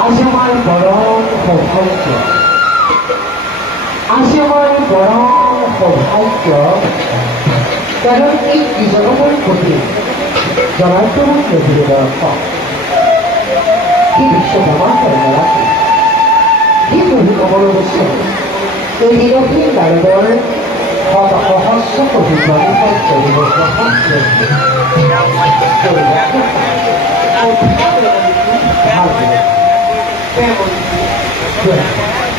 आज আমার বড় সৌভাগ্য, আজ আমার বড় সৌভাগ্য, কারণ এই জগতের প্রতি জনার্দন নদীর কি বিশ্ব ভ্রমণ করে রাখে কি কবি কবল বসে এই নিরক্ষী নারদর অহস্য কবি জগতের পরিবর্তন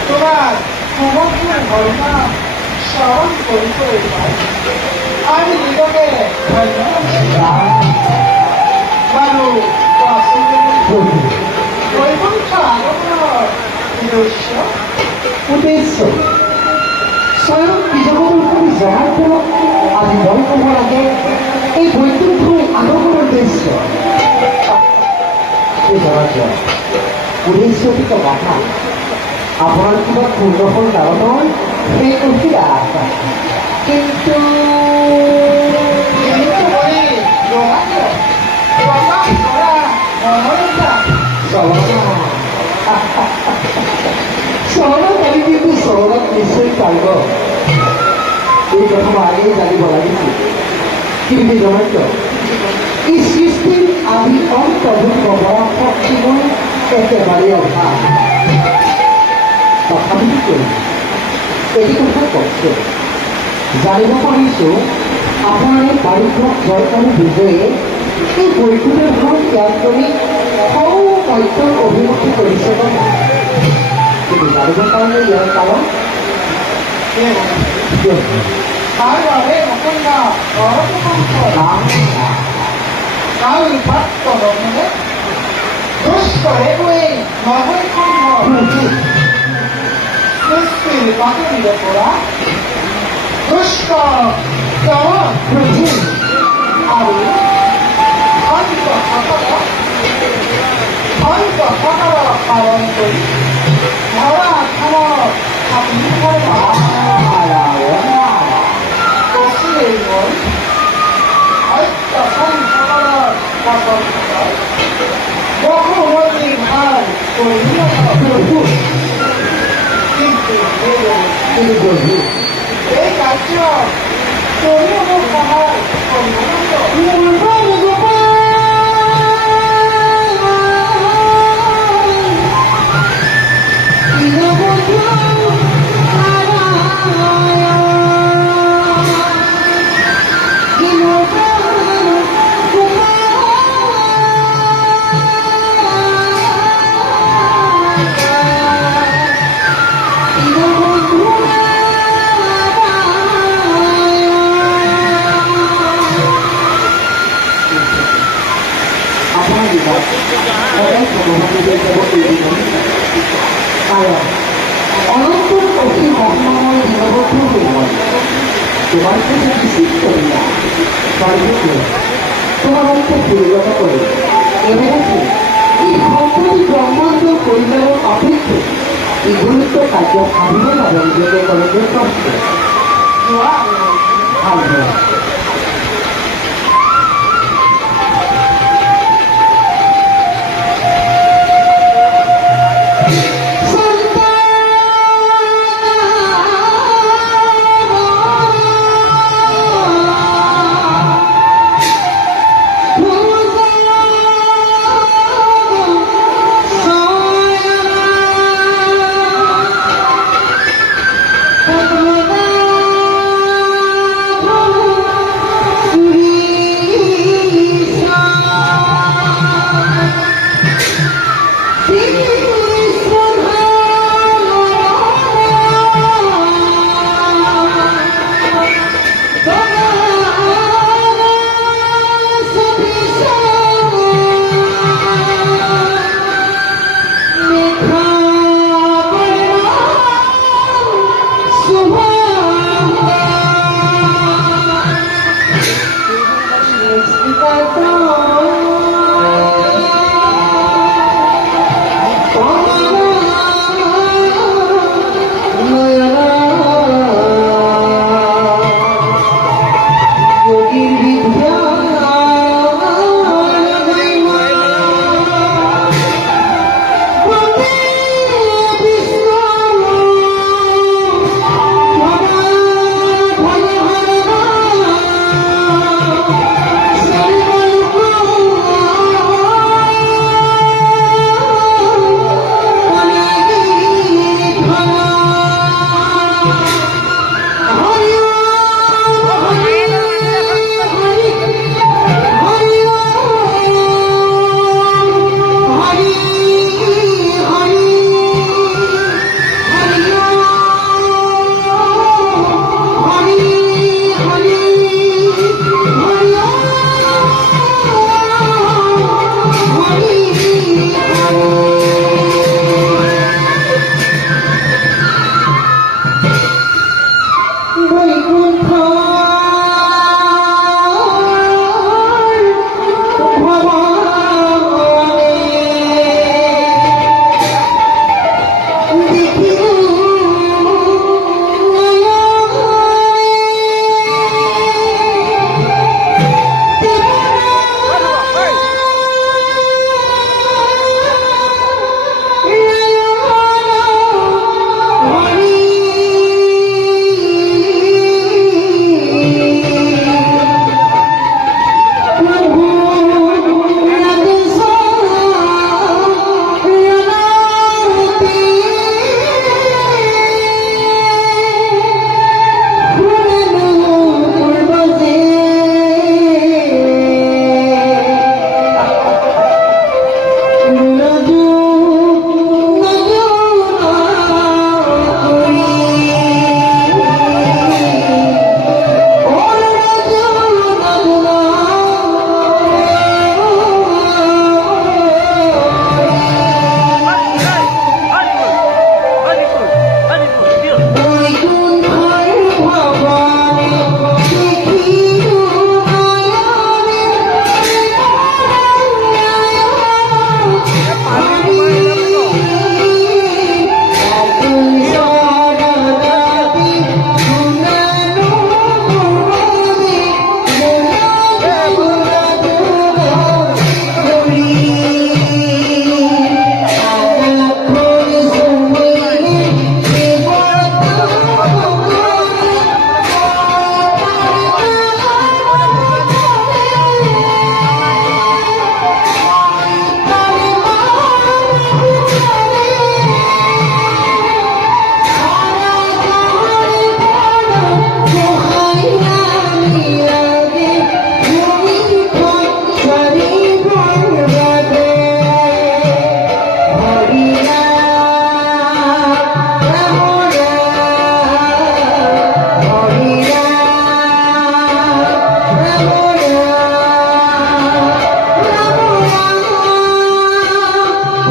তোমার সমগ্র ঘটনা স্মরণ করিতে আমি নিজকে বৈকুণ্ঠ আগমনের উদ্দেশ্য স্বয়ং বিজগবর্তী জনার্দন আদি বৈকুণ্ঠ আগে এই বৈকুণ্ঠ আগমনের উদ্দেশ্য জনার্দন উদ্দেশ্যটিকে দেখা আপনার কিবা পূর্ণফল কারণ সেই কঠিরা কিন্তু চলনাকারী কিন্তু চলনত নিশ্চয় পাৰিব এই কথা মই আগেই জানিব লাগিছিল কিন্তু জনাৰ্দ এই সৃষ্টিৰ আদি অন্তভূত শক্তিবোৰ একেবাৰে অভাৱ তথাপিতো এটি কথা কওকচোন জানিব পাৰিছোঁ আপোনাৰ এই পাৰিশ্ৰমিক জয়কাৰী বিজয়ে এই বৈকুণ্ঠৰ ঘৰ ত্যাগ কৰি সৌমত্যৰ অভিমুখী কৰিছে কিন্তু জানিব পাৰিলে ইয়াৰ কাৰণ তাৰ বাবে মুকুন্দ কাল ভক্ত ৰমণে দুষ্ট এগুৱে নবৈকুণ্ঠ সৃষ্টিৰ বাতৰিৰে পৰা দুষ্ট আৰু অন্তসকলক পালন কৰি ধৰা খানৰ আপুনি কচিৰেই গৈ সত্য সংসাৰৰ পাছত বহুমতী ভাল কৰি কিন্তু এই কাৰ্য তুমি মোক সহায় অনন্ত অতি মহাময় দীনবন্ধু তোমার কাছে রিসিভ করিয়া বাড়িতে তোমার অর্থ পরিণত করে এবারে এই সম্পত্তি ব্রহ্মাণ্ড পরিচালন অপেক্ষে এই গুরুত্ব কার্য সাধিত এবং যোগে করে কষ্ট ভালো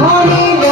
Hare